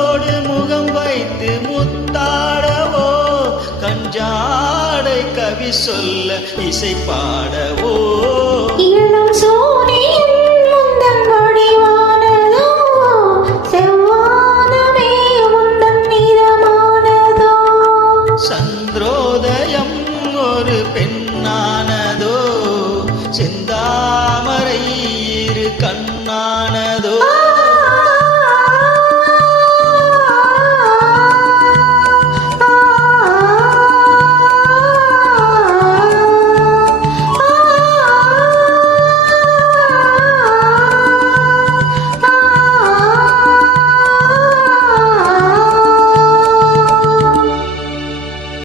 உன்னோடு முகம் வைத்து முத்தாடவோ, கஞ்சாடை கவி சொல்ல இசை பாடவோ. இளம் சூரியன்